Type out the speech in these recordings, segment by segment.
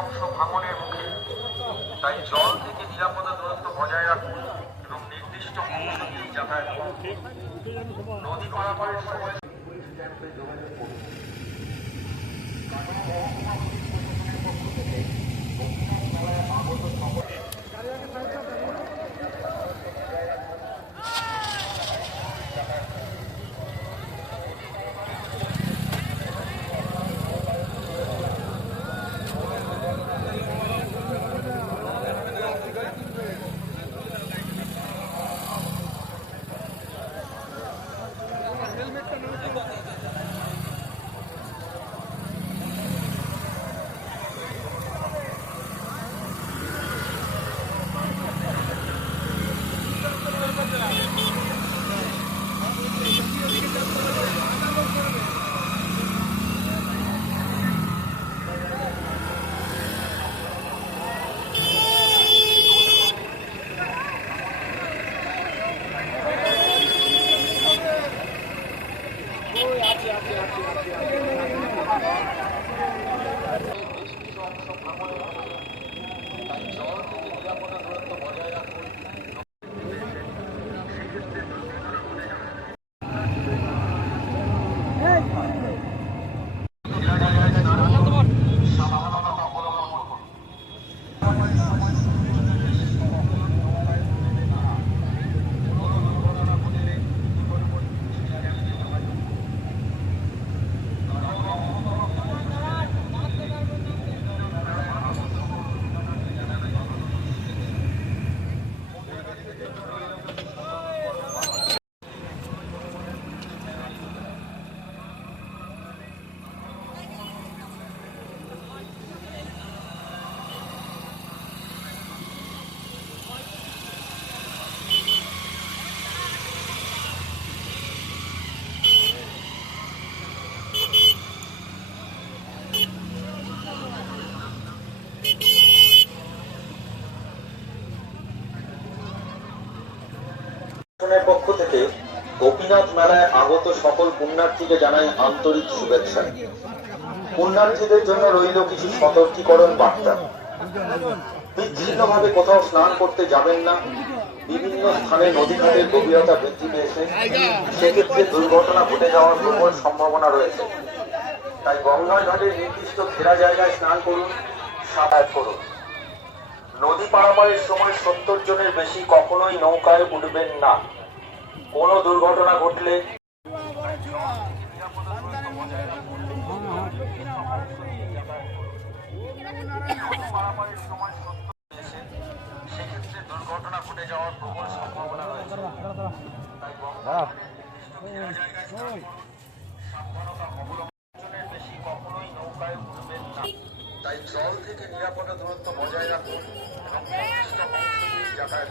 অংশ ভাঙনের মুখে। তাই জল থেকে নিরাপদা দূরত্ব বজায় রাখুন এবং নির্দিষ্ট অংশ দিয়ে যাতায়াত করুন। নদী পারাপারের সময় প্রশাসনের পক্ষ থেকে গোপীনাথ মেলায় আগত সকল পুণ্যার্থীকে জানাই আন্তরিক শুভেচ্ছা। পুণ্যার্থীদের জন্য রইল কিছু সতর্কীকরণ বার্তা। বিচ্ছিন্নভাবে কোথাও স্নান করতে যাবেন না। বিভিন্ন স্থানে নদীঘাটের গভীরতা বৃদ্ধি পেয়েছে। সেক্ষেত্রে দুর্ঘটনা ঘটে যাওয়ার প্রবল সম্ভাবনা রয়েছে। তাই গঙ্গা ঘাটের নির্দিষ্ট ঘেরা জায়গায় স্নান করুন, সাঁতার করুন। নদী পারাপারের সময় সত্তর জনের বেশি কখনোই নৌকায় উঠবেন না। কোনো দুর্ঘটনা ঘটলে সেক্ষেত্রে দুর্ঘটনা ঘটে যাওয়ার প্রবল সম্ভাবনা বেশি কখনোই নৌকায় উঠবেন না। তাই জল থেকে নিরাপদ দূরত্ব বজায় রাখুন এবং যাতায়াত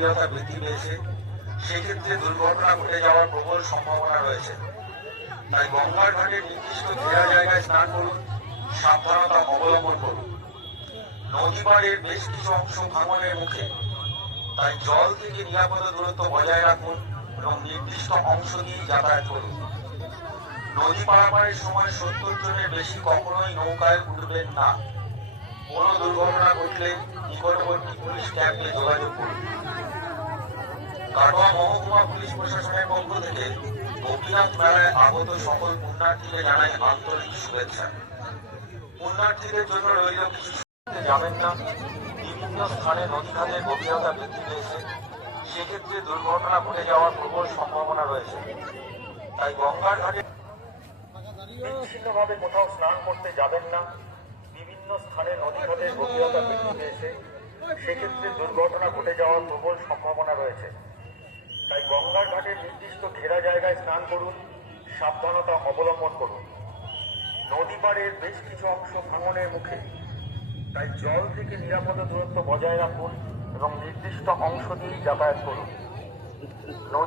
গভীরতা বৃদ্ধি পেয়েছে, সেক্ষেত্রে দুর্ঘটনা ঘটে যাওয়ার প্রবল সম্ভাবনা রয়েছে। তাই গঙ্গার ঘাটে নির্দিষ্ট ঘেরা জায়গায় স্নান করুন, সাবধানতা অবলম্বন করুন। নদী পাড়ের বেশ কিছু অংশ ভাঙনের মুখে। তাই জল থেকে নিরাপদ দূরত্ব বজায় রাখুন এবং নির্দিষ্ট অংশ দিয়ে যাতায়াত করুন। নদী পারাপারের সময় সত্তর জনের বেশি কখনোই নৌকায় উঠবেন না। কোনো দুর্ঘটনা ঘটলে নিকটবর্তী পুলিশ ক্যাম্পে যোগাযোগ করুন। কাটোয়া মহকুমা পুলিশ প্রশাসনের পক্ষ থেকে গোপীনাথ মেলায় আগত সকল পুণ্যার্থীকে জানাই আন্তরিক শুভেচ্ছা। পুণ্যার্থীদের জন্য রইল কিছু যাবেন না। বিভিন্ন স্থানে নদী খাতের গভীরতা বৃদ্ধি পেয়েছে। সেক্ষেত্রে দুর্ঘটনা ঘটে যাওয়ার প্রবল সম্ভাবনা রয়েছে। তাই গঙ্গার ঘাটে বিচ্ছিন্নভাবে কোথাও স্নান করতে যাবেন না। বিভিন্ন স্থানে নদী খাতের গভীরতা বৃদ্ধি পেয়েছে। সেক্ষেত্রে দুর্ঘটনা ঘটে যাওয়ার প্রবল সম্ভাবনা রয়েছে। তাই গঙ্গার ঘাটে নির্দিষ্ট ঘেরা জায়গায় স্নান করুন, সাবধানতা অবলম্বন করুন। নদী পাড়ের বেশ কিছু অংশ ভাঙনের মুখে। তাই জল থেকে নিরাপদ দূরত্ব বজায় রাখুন এবং নির্দিষ্ট অংশ দিয়েই যাতায়াত করুন।